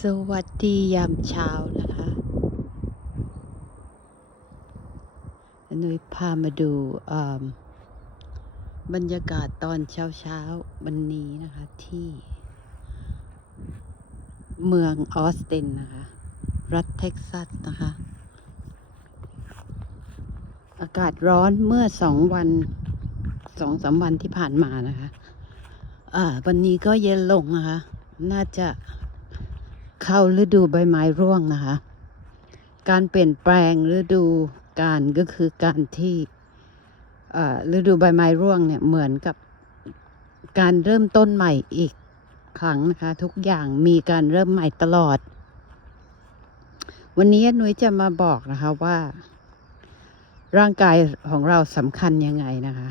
สวัสดียามเช้านะคะหนุยพามาดูบรรยากาศตอนเช้าเช้าวันนี้นะคะที่เมืองออสตินนะคะ รัฐเท็กซัสนะคะ อากาศร้อนเมื่อสองวันสองสามวันที่ผ่านมานะคะ อ่า วันนี้ก็เย็นลงนะคะ น่าจะ เข้าฤดูใบไม้ร่วงนะคะ การเปลี่ยนแปลงฤดูการก็คือการที่ฤดูใบไม้ร่วงเนี่ยเหมือนกับการเริ่มต้นใหม่อีกครั้งนะคะ ทุกอย่างมีการเริ่มใหม่ตลอด วันนี้นุ้ยจะมาบอกนะคะว่า ร่างกายของเราสำคัญยังไงนะคะ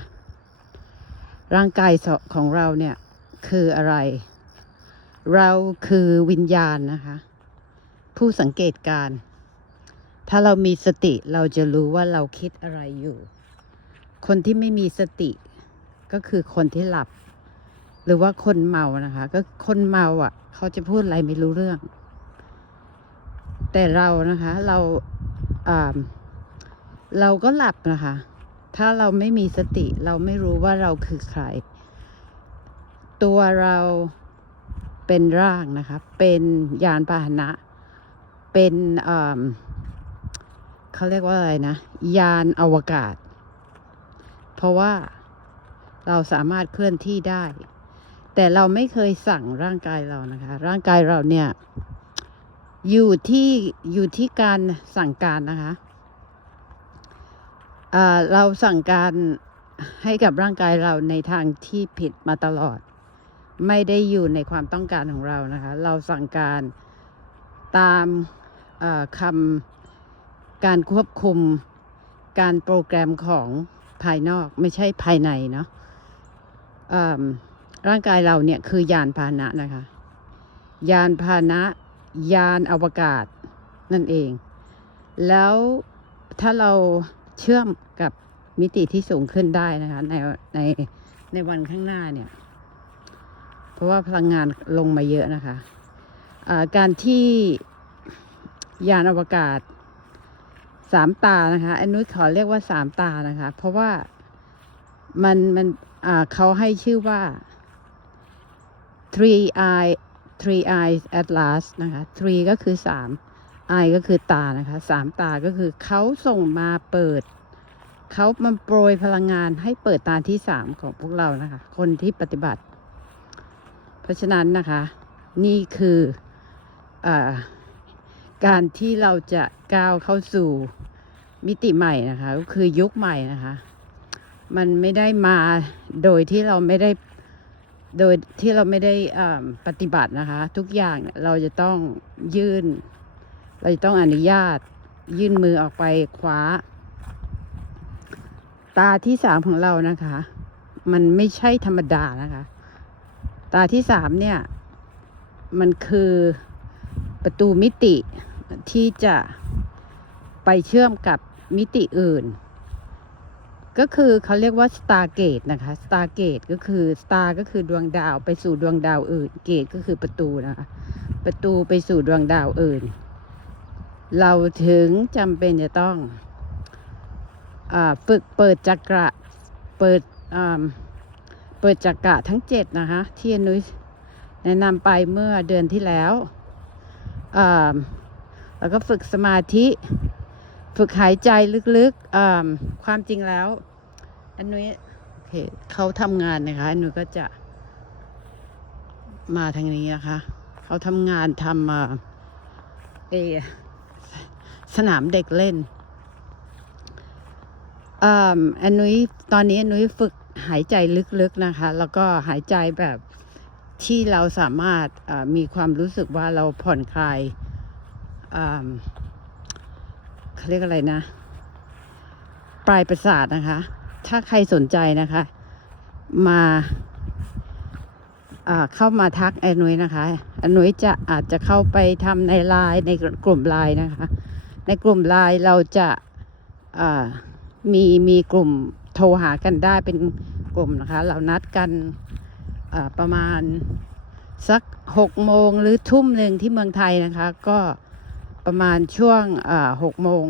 ร่างกายของเราเนี่ยคืออะไร เราคือวิญญาณนะคะ ผู้สังเกตการ ถ้าเรามีสติเราจะรู้ว่าเราคิดอะไรอยู่ คนที่ไม่มีสติก็คือคนที่หลับ หรือว่าคนเมานะคะ ก็คนเมาอะ เขาจะพูดอะไรไม่รู้เรื่อง แต่เรานะคะ เราอ่าเราก็หลับนะคะ ถ้าเราไม่มีสติเราไม่รู้ว่าเราคือใคร ตัวเรา เป็นร่างนะคะ เป็นยานพาหนะ เป็นเอ่อเขาเรียกว่าอะไรนะ ยานอวกาศ เพราะว่าเราสามารถเคลื่อนที่ได้ แต่เราไม่เคยสั่งร่างกายเรานะคะ ร่างกายเราเนี่ย อยู่ที่อยู่ที่การสั่งการนะคะเอ่อเราสั่งการให้กับร่างกายเราในทางที่ผิดมาตลอด ไม่ได้อยู่ในความต้องการของเรานะคะ เราสั่งการตามคำการควบคุมการโปรแกรมของภายนอกไม่ใช่ภายในเนาะร่างกายเราเนี่ยคือยานพาหนะนะคะ ยานพาหนะยานอวกาศนั่นเอง แล้วถ้าเราเชื่อมกับมิติที่สูงขึ้นได้นะคะในในในวันข้างหน้าเนี่ย เพราะว่าพลังงานลงมาเยอะนะคะะการที่ยานอวกาศสามตานะคะอันนุ้ยขอเรียกว่าสามตานะคะ เพราะว่ามันมันเขาให้ชื่อว่า three eye three eyes at last นะคะ three ก็คือสาม eye ก็คือตานะคะสามตาก็คือเขาส่งมาเปิด เขามาโปรยพลังงานให้เปิดตาที่สามของพวกเรานะคะ คนที่ปฏิบัติ เพราะฉะนั้นนะคะนี่คืออการที่เราจะก้าวเข้าสู่มิติใหม่นะคะก็คือยุคใหม่นะคะ มันไม่ได้มาโดยที่เราไม่ได้โดยที่เราไม่ได้ปฏิบัตินะคะ ทุกอย่างเราจะต้องยื่น เราจะต้องอนุญาตยื่นมือออกไปคว้า ตาที่สามของเรานะคะ มันไม่ใช่ธรรมดานะคะ ตาที่สามเนี่ย มันคือประตูมิติที่จะไปเชื่อมกับมิติอื่น ก็คือเขาเรียกว่า Stargate นะคะ Stargate ก็คือ Star ก็คือดวงดาวไปสู่ดวงดาวอื่น เกตก็คือประตูนะคะ ประตูไปสู่ดวงดาวอื่น เราถึงจำเป็นจะต้องอฝึกเปิดจักระเปิดเปิดจักระทั้งเจ็ดนะคะ ที่นุ้ยแนะนำไปเมื่อเดือนที่แล้วแล้วก็ฝึกสมาธิ ฝึกหายใจลึกๆความจริงแล้ว อันนุ้ยโอเคเขาทำงานนะคะ อันนุ้ยก็จะมาทางนี้นะคะ เขาทำงานทำเอสนามเด็กเล่นอันนุ้ยตอนนี้อันนุ้ยฝึก หายใจลึกๆนะคะ แล้วก็หายใจแบบที่เราสามารถมีความรู้สึกว่าเราผ่อนคลายเขาเรียกอะไรนะ ปลายประสาทนะคะ ถ้าใครสนใจนะคะ มาเข้ามาทักแอนนุ้ยนะคะแอนนุ้ยจะอาจจะเข้าไปทำในไลน์ในกลุ่มไลน์นะคะ ในกลุ่มไลน์เราจะมีมีกลุ่ม โทรหากันได้เป็นกลุ่มนะคะ เรานัดกันประมาณสักหกโมงหรือทุ่มหนึ่งที่เมืองไทยนะคะ ก็ประมาณช่วงหกโมง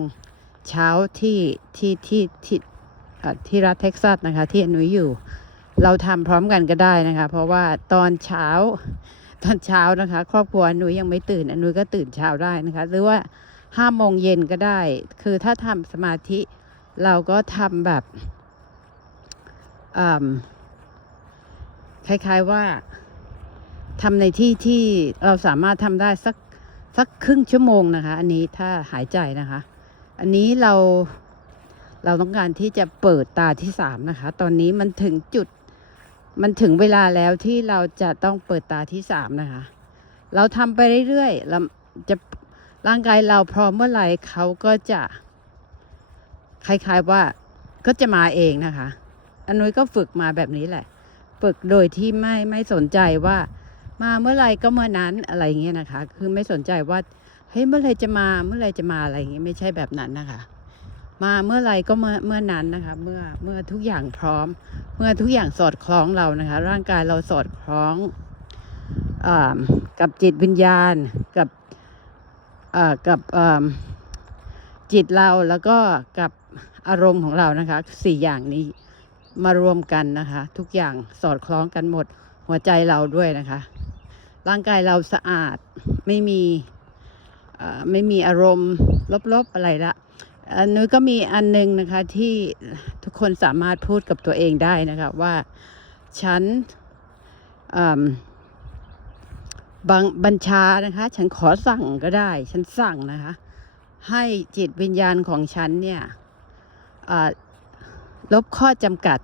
เช้าที่ที่ที่ที่ที่รัฐเท็กซัสนะคะ ที่หนูอยู่ เราทำพร้อมกันก็ได้นะคะ เพราะว่าตอนเช้าตอนเช้านะคะ ครอบครัวหนูยังไม่ตื่นหนูก็ตื่นเช้าได้นะคะ หรือว่าห้าโมงเย็นก็ได้ คือถ้าทำสมาธิเราก็ทำแบบ คล้ายๆว่าทำในที่ที่เราสามารถทำได้สักสักครึ่งชั่วโมงนะคะ อันนี้ถ้าหายใจนะคะ อันนี้เราเราต้องการที่จะเปิดตาที่สามนะคะ ตอนนี้มันถึงจุดมันถึงเวลาแล้วที่เราจะต้องเปิดตาที่สามนะคะ เราทำไปเรื่อยๆเราจะร่างกายเราพร้อมเมื่อไหร่เขาก็จะคล้ายๆว่าก็จะมาเองนะคะ อันนุ้ยก็ฝึกมาแบบนี้แหละ ฝึกโดยที่ไม่ไม่สนใจว่ามาเมื่อไรก็เมื่อนั้นอะไรเงี้ยนะคะ คือไม่สนใจว่าเฮ้ยเมื่อไรจะมาเมื่อไรจะมาอะไรเงี้ยไม่ใช่แบบนั้นนะคะ มาเมื่อไรก็เมื่อเมื่อนั้นนะคะ เมื่อเมื่อทุกอย่างพร้อม เมื่อทุกอย่างสอดคล้องเรานะคะ ร่างกายเราสอดคล้องอกับจิตวิญญาณกับกับจิตเราแล้วก็กับอารมณ์ของเรานะคะสี่อย่างนี้ มารวมกันนะคะ ทุกอย่างสอดคล้องกันหมดหัวใจเราด้วยนะคะ ร่างกายเราสะอาดไม่มีไม่มีอารมณ์ลบๆอะไรละอันนี้ก็มีอันหนึงนะคะที่ทุกคนสามารถพูดกับตัวเองได้นะคะว่าฉันบังบัญชานะคะ ฉันขอสั่งก็ได้ ฉันสั่งนะคะ ให้จิตวิญญาณของฉันเนี่ย ลบข้อจำกัด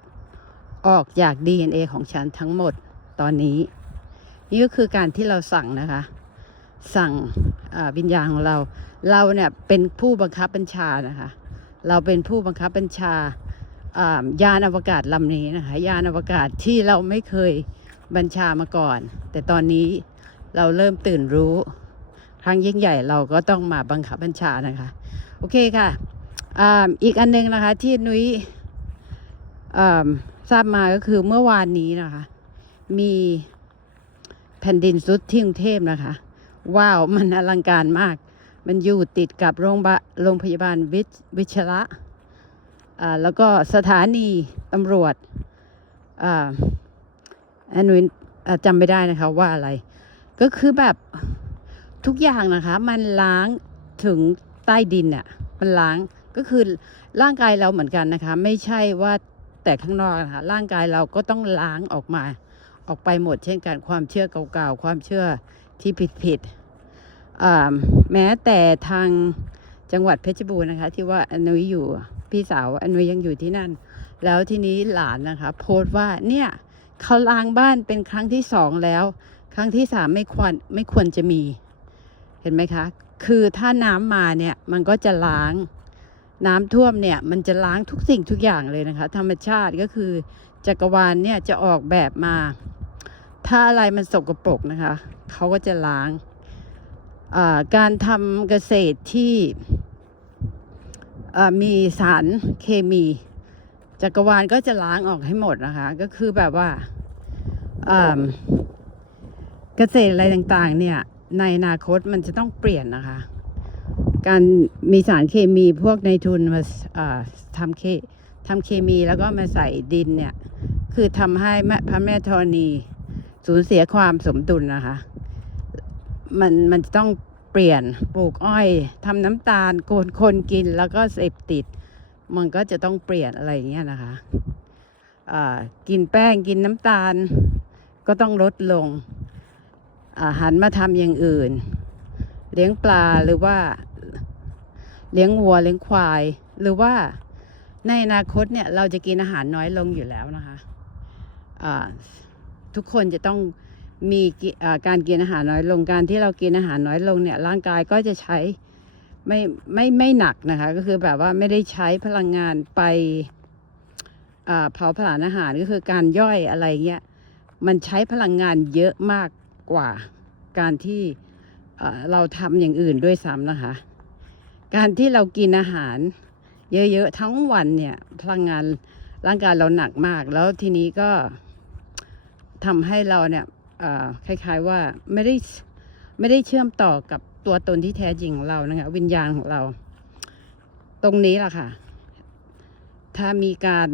ออกจาก DNA ของฉันทั้งหมดตอนนี้ นี่ก็คือการที่เราสั่งนะคะ สั่งวิญญาณของเรา เราเนี่ยเป็นผู้บังคับบัญชานะคะ เราเป็นผู้บังคับบัญชายานอวกาศลำนี้นะคะยานอวกาศที่เราไม่เคยบัญชามาก่อน แต่ตอนนี้เราเริ่มตื่นรู้ครั้งยิ่งใหญ่เราก็ต้องมาบังคับบัญชานะคะ โอเคค่ะออีกอันหนึงนะคะที่นุ้ย ทราบมาก็คือเมื่อวานนี้นะคะ มีแผ่นดินสุดที่กรุงเทพนะคะ ว้าว มันอลังการมาก มันอยู่ติดกับโรงพยาบาลโรงพยาบาลวิชวิชระแล้วก็สถานีตำรวจอ่าอันนุ้จำไม่ได้นะคะว่าอะไร ก็คือแบบทุกอย่างนะคะ มันล้างถึงใต้ดินเนี่ยมันล้างก็คือร่างกายเราเหมือนกันนะคะ ไม่ใช่ว่า แต่ข้างนอกนะคะร่างกายเราก็ต้องล้างออกมา ออกไปหมด เช่นกันความเชื่อเก่าๆ ความเชื่อที่ผิดๆแม้แต่ทางจังหวัดเพชรบูรณ์นะคะ ที่ว่าอนุยอยู่พี่สาวอนุยยังอยู่ที่นั่น แล้วทีนี้หลานนะคะ โพสต์ว่าเนี่ยเขาล้างบ้านเป็นครั้งที่สองแล้ว ครั้งที่สามไม่ควรไม่ควรจะมี เห็นไหมคะ คือถ้าน้ำมาเนี่ยมันก็จะล้าง น้ำท่วมเนี่ยมันจะล้างทุกสิ่งทุกอย่างเลยนะคะ ธรรมชาติก็คือจักรวาลเนี่ยจะออกแบบมา ถ้าอะไรมันสกปรกนะคะเขาก็จะล้างการทำเกษตรที่มีสารเคมี จักรวาลก็จะล้างออกให้หมดนะคะ ก็คือแบบว่าเกษตรอะไรต่างๆเนี่ยในอนาคตมันจะต้องเปลี่ยนนะคะ การมีสารเคมีพวกในทุนมาทำเคทำเคมีแล้วก็มาใส่ดินเนี่ย คือทำให้แม่พระแม่ธรณีสูญเสียความสมดุลนะคะ มันมันจะต้องเปลี่ยนปลูกอ้อยทำน้ำตาลโกนคนกินแล้วก็เสพติด มันก็จะต้องเปลี่ยนอะไรเงี้ยนะคะกินแป้งกินน้ำตาล ก็ต้องลดลงหันมาทำอย่างอื่น เลี้ยงปลาหรือว่า เลี้ยงวัวเลี้ยงควาย หรือว่าในอนาคตเนี่ยเราจะกินอาหารน้อยลงอยู่แล้วนะคะทุกคนจะต้องมีกิอ่าการกินอาหารน้อยลงการที่เรากินอาหารน้อยลงเนี่ยร่างกายก็จะใช้ไม่ไม่ไม่หนักนะคะ ก็คือแบบว่าไม่ได้ใช้พลังงานไปเผาผลาญอาหารก็คือการย่อยอะไรเงี้ยมันใช้พลังงานเยอะมากกว่าการที่เราทำอย่างอื่นด้วยซ้ำนะคะ การที่เรากินอาหาร เยอะๆทั้งวันเนี่ย พลังงานร่างกายเราหนักมาก แล้วทีนี้ก็ทำให้เราเนี่ยคล้าย ๆว่าไม่ได้ไม่ได้เชื่อมต่อกับตัวตนที่แท้จริงของเรานะคะวิญญาณของเรา ตรงนี้ล่ะค่ะ ถ้ามีการ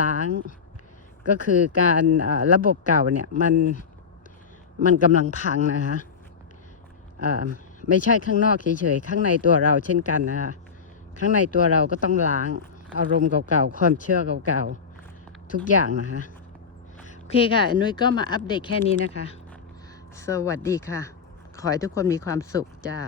ล้างก็คือการระบบเก่าเนี่ยมันมันกำลังพังนะคะ ไม่ใช่ข้างนอกเฉยๆข้างในตัวเราเช่นกันนะคะข้างในตัวเราก็ต้องล้างอารมณ์เก่าๆความเชื่อเก่าๆทุกอย่างนะคะโอเคค่ะนุ้ยก็มาอัปเดตแค่นี้นะคะ สวัสดีค่ะ ขอให้ทุกคนมีความสุขจ้า